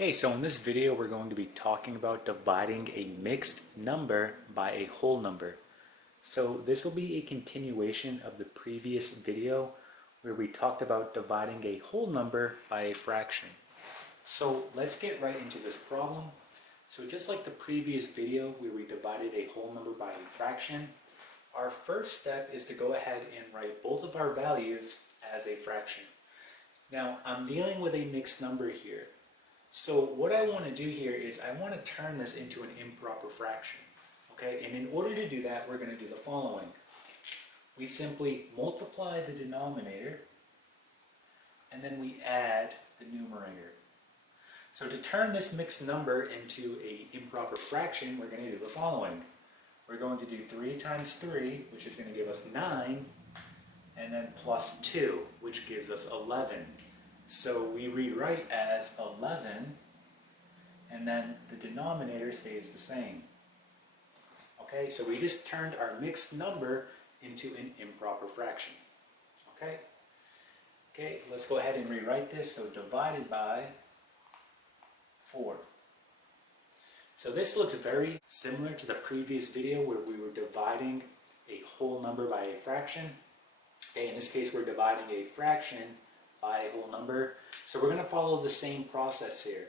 Okay, so in this video we're going to be talking about dividing a mixed number by a whole number. So this will be a continuation of the previous video where we talked about dividing a whole number by a fraction. So let's get right into this problem. So just like the previous video where we divided a whole number by a fraction, our first step is to go ahead and write both of our values as a fraction. Now I'm dealing with a mixed number here. So what I want to do here is I want to turn this into an improper fraction. Okay, and in order to do that, we're going to do the following. We simply multiply the denominator and then we add the numerator. So to turn this mixed number into an improper fraction, we're going to do the following. We're going to do 3 times 3, which is going to give us 9, and then plus 2, which gives us 11. So we rewrite as 11, and then the denominator stays the same. Okay, so we just turned our mixed number into an improper fraction. Okay, let's go ahead and rewrite this. So divided by 4. So this looks very similar to the previous video where we were dividing a whole number by a fraction. Okay, in this case we're dividing a fraction by a whole number. So we're going to follow the same process here.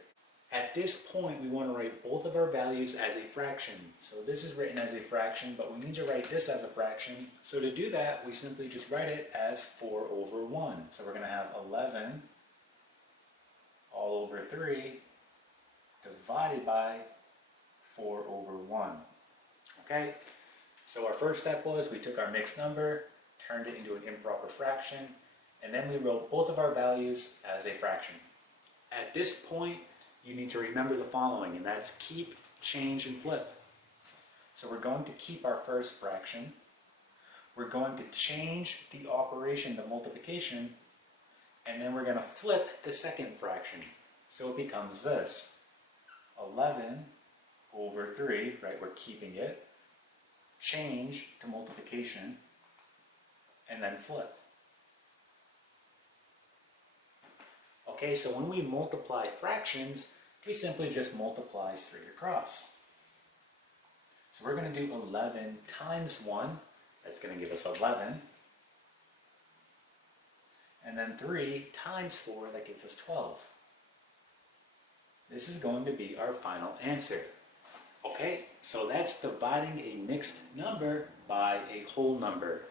At this point we want to write both of our values as a fraction. So this is written as a fraction, but we need to write this as a fraction. So to do that, we simply just write it as 4 over 1. So we're going to have 11 all over 3 divided by 4 over 1. Okay, so our first step was we took our mixed number, turned it into an improper fraction, and then we wrote both of our values as a fraction. At this point, you need to remember the following, and that's keep, change, and flip. So we're going to keep our first fraction. We're going to change the operation, the multiplication, and then we're going to flip the second fraction. So it becomes this. 11 over 3, right, we're keeping it, change to multiplication, and then flip. Okay, so when we multiply fractions, we simply just multiply straight across. So we're going to do 11 times 1, that's going to give us 11. And then 3 times 4, that gives us 12. This is going to be our final answer. Okay, so that's dividing a mixed number by a whole number.